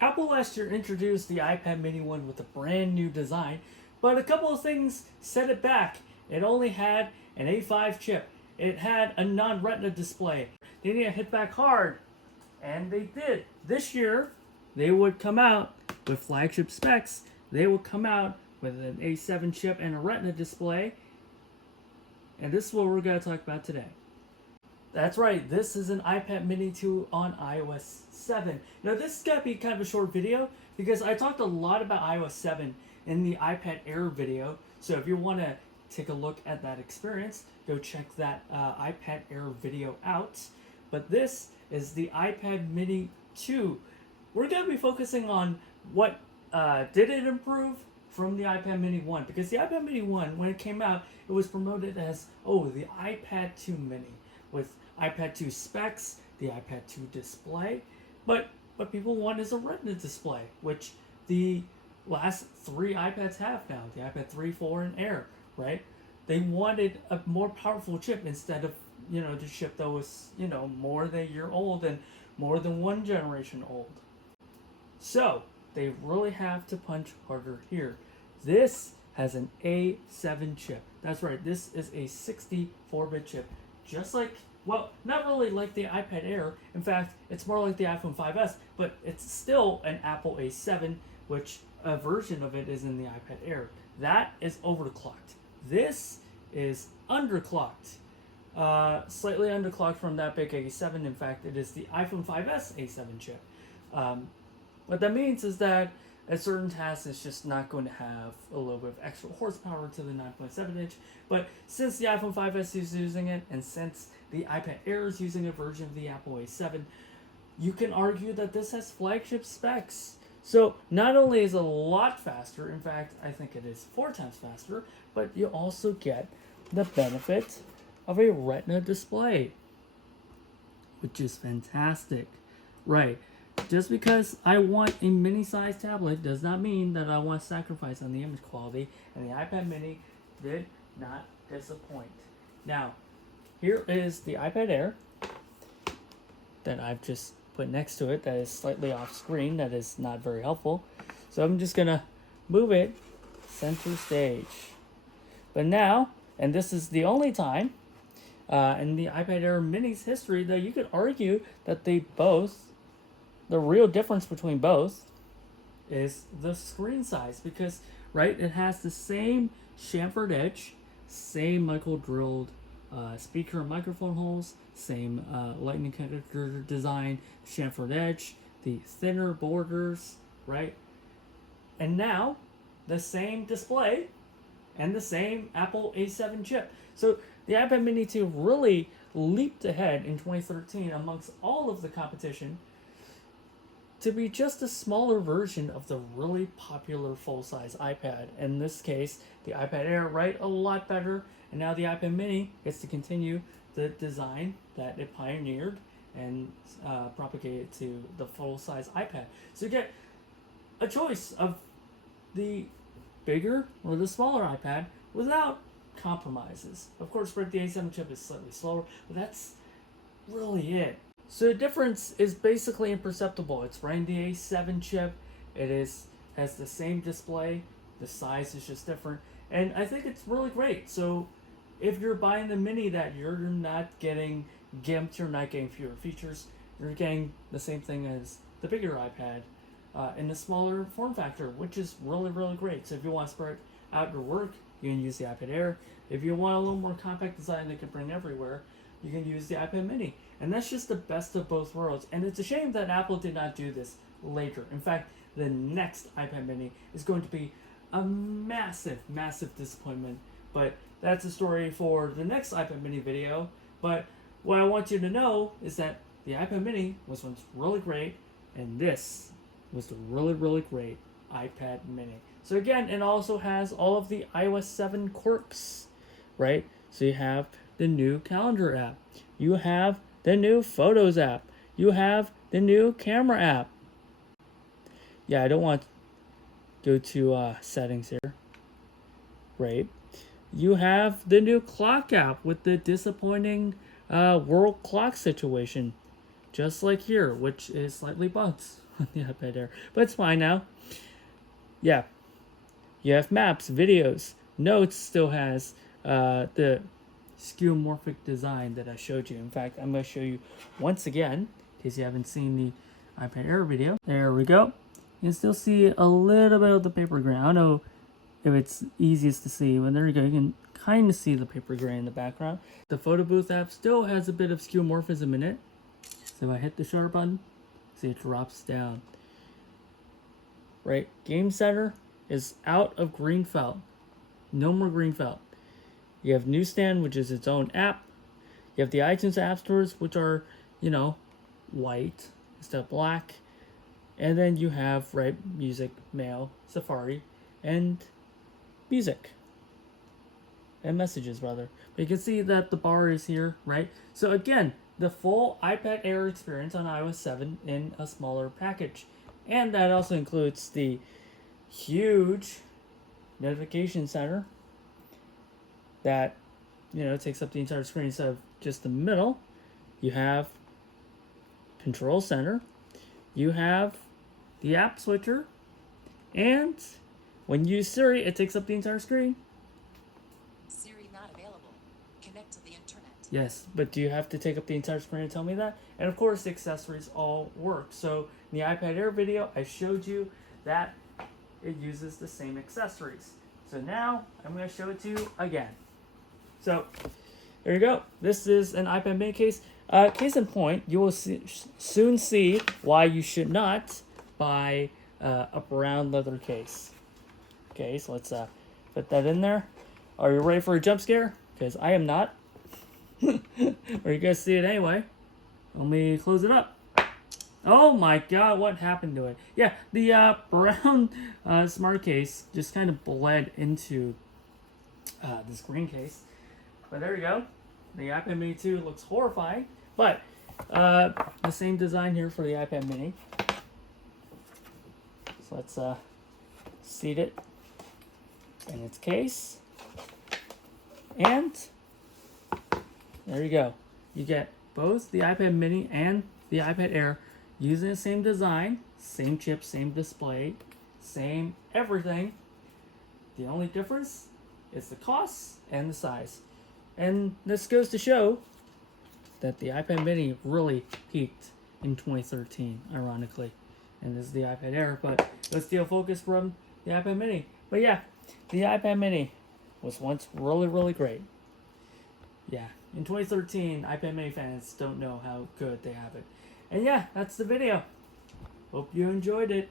Apple last year introduced the iPad mini 1 with a brand new design, but a couple of things set it back. It only had an A5 chip. It had a non-retina display. They need to hit back hard, and they did. This year, they would come out with flagship specs. They would come out with an A7 chip and a retina display, and this is what we're going to talk about today. That's right, this is an iPad mini 2 on iOS 7. Now this is going to be kind of a short video because I talked a lot about iOS 7 in the iPad Air video. So if you want to take a look at that experience, go check that iPad Air video out. But this is the iPad mini 2. We're going to be focusing on what did it improve from the iPad mini 1. Because the iPad mini 1, when it came out, it was promoted as, oh, the iPad 2 mini with iPad 2 specs, the iPad 2 display, but what people want is a Retina display, which the last three iPads have now, the iPad 3, 4, and Air, right? They wanted a more powerful chip instead of, the chip that was, more than a year old and more than one generation old. So, they really have to punch harder here. This has an A7 chip. That's right, this is a 64-bit chip. Just like, well, not really like the iPad Air. In fact, it's more like the iPhone 5S, but it's still an Apple A7, which a version of it is in the iPad Air. That is overclocked. This is underclocked. Slightly underclocked from that big A7. In fact, it is the iPhone 5S A7 chip. What that means is that at certain tasks, it's just not going to have a little bit of extra horsepower to the 9.7 inch. But since the iPhone 5S is using it, and since the iPad Air is using a version of the Apple A7, you can argue that this has flagship specs. So not only is it a lot faster, in fact, I think it is 4 times faster, but you also get the benefit of a Retina display, which is fantastic. Right. Just because I want a mini-sized tablet does not mean that I want to sacrifice on the image quality, and the iPad mini did not disappoint. Now, here is the iPad Air that I've just put next to it that is slightly off screen, that is not very helpful. So I'm just going to move it center stage. But now, and this is the only time in the iPad Air mini's history that you could argue that the real difference between both is the screen size, because right, it has the same chamfered edge, same micro drilled speaker and microphone holes, same lightning connector design, chamfered edge, the thinner borders, right? And now the same display and the same Apple A7 chip. So the iPad mini 2 really leaped ahead in 2013 amongst all of the competition to be just a smaller version of the really popular full-size iPad. In this case, the iPad Air, right, a lot better, and now the iPad mini gets to continue the design that it pioneered and propagated to the full-size iPad. So you get a choice of the bigger or the smaller iPad without compromises. Of course, the A7 chip is slightly slower, but that's really it. So the difference is basically imperceptible. It's running the A7 chip. Has the same display. The size is just different. And I think it's really great. So if you're buying the mini, that you're not getting gimped, you're not getting fewer features, you're getting the same thing as the bigger iPad in a smaller form factor, which is really, really great. So if you want to spread out your work, you can use the iPad Air. If you want a little more compact design that can bring everywhere, you can use the iPad mini. And that's just the best of both worlds. And it's a shame that Apple did not do this later. In fact, the next iPad mini is going to be a massive, massive disappointment. But that's a story for the next iPad mini video. But what I want you to know is that the iPad mini was once really great, and this was the really, really great iPad mini. So again, it also has all of the iOS 7 quirks, right? So you have the new calendar app. You have the new Photos app. You have the new Camera app. Yeah, I don't want to go to settings here. Right. You have the new Clock app with the disappointing world clock situation. just like here, which is slightly bugged on the iPad Air, but it's fine now. Yeah, you have maps, videos, notes still has the skeuomorphic design that I showed you. In fact, I'm going to show you once again, in case you haven't seen the iPad Air video. There we go. You can still see a little bit of the paper gray. I don't know if it's easiest to see, but there you go. You can kind of see the paper gray in the background. The photo booth app still has a bit of skeuomorphism in it. So if I hit the shutter button, see it drops down. Right, Game Center is out of green felt. No more green felt. You have Newsstand, which is its own app. You have the iTunes app stores, which are, you know, white instead of black. And then you have, right, Music, Mail, Safari, and Music. And Messages, rather. But you can see that the bar is here, right? So again, the full iPad Air experience on iOS 7 in a smaller package. And that also includes the huge notification center that, you know, takes up the entire screen instead of just the middle. You have Control Center. You have the app switcher. And when you use Siri, it takes up the entire screen. Siri not available. Connect to the internet. Yes, but do you have to take up the entire screen to tell me that? And of course, the accessories all work. So in the iPad Air video, I showed you that it uses the same accessories. So now I'm going to show it to you again. So there you go. This is an iPad mini case. Case in point, you will soon see why you should not buy a brown leather case. Okay, so let's put that in there. Are you ready for a jump scare? Because I am not. Or you guys see it anyway. Let me close it up. Oh my god, what happened to it? Yeah, the brown smart case just kind of bled into this green case. But there you go. The iPad Mini 2 looks horrifying. But the same design here for the iPad Mini. So let's seat it in its case. And there you go. You get both the iPad Mini and the iPad Air using the same design, same chip, same display, same everything. The only difference is the cost and the size. And this goes to show that the iPad Mini really peaked in 2013, ironically. And this is the iPad Air, but it was still focused from the iPad Mini. But yeah, the iPad Mini was once really, really great. Yeah, in 2013, iPad Mini fans don't know how good they have it. And yeah, that's the video. Hope you enjoyed it.